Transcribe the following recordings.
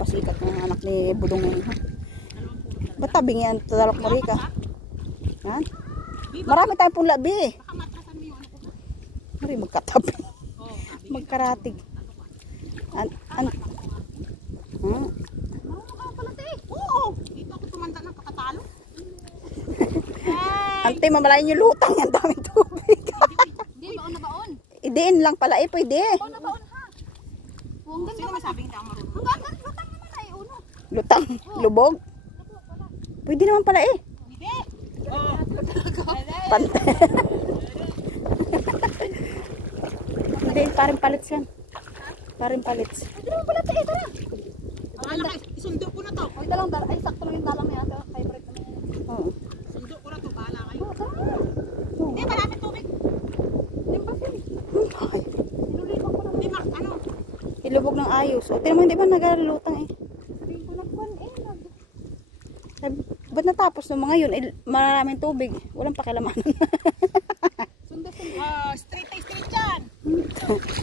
pasikat ng anak ni Budong ngayon. Ha? Ba't tabing yan? Talok mo rin ka. Yan. Marami tayong pong labi. Mari magkatabi. Magkaratig. Dito ako tumanda ng kakatalo. Ante, mamalayan yung lutang yan. Daming tubig. Hindi, baon na baon. Idiin lang pala eh, pwede. Baon na baon ha. Sino masabing hindi ako marunong? Hanggang lutang naman ay uno. Lutang, lubog. Pwede naman pala eh. Hindi. Pantay. Hindi, parang palits yan. Parang palits. Pwede naman pala tayo, tara. Isundo ko na to. Ay, ay, sakto lang yung dalang niya. Favorite naman yan. Oo. Sundo ko na to, bahala kayo. Hindi, marami tubig. Hindi ba siya? Ay, Inulipan ko na. Hindi, ano? ilubog ng ayos. O, tinan mo, hindi ba nagalutang eh? Sabihin ko nagkuhan eh. Ba't natapos ng mga yun? Maraming tubig. Walang pakialaman. Sundo. Straight yan.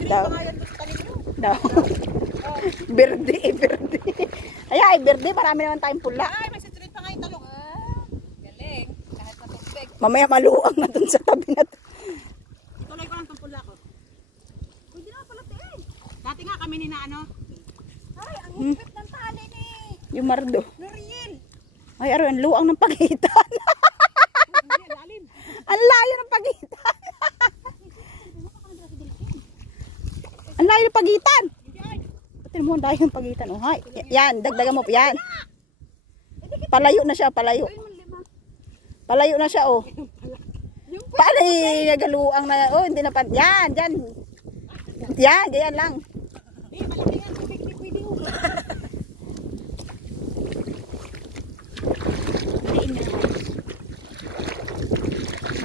Daw. Ngayon, doon sa talim nyo. Daw. Berde eh, berde. Ay, ay, berde. Marami naman tayong pula. Ay, may street pa ngayon talong. Galing. Kahit matubig. Mamaya maluwang na dun sa tabi na to. Tuloy ko lang itong pula ko. Pwede naman pala tayo. Dati nga kami ni na ano. Ay, ang higpit ng tali ni Yung mardo. Loriel. Ay, aro, ang luwang ng pagitan. Ang layo ng pagitan. Ang layo ng pagitan. Pati mo, ang layo ng pagitan. Oh, hay. Yan, dagdagan mo. Yan. Palayo na siya, palayo. Palayo na siya, oh. Paano nagaluang na, oh, hindi na pa. Yan, yan. Yan, ganyan lang.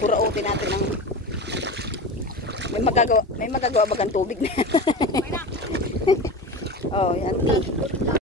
Burautin natin ang may magagawa bagang tubig na.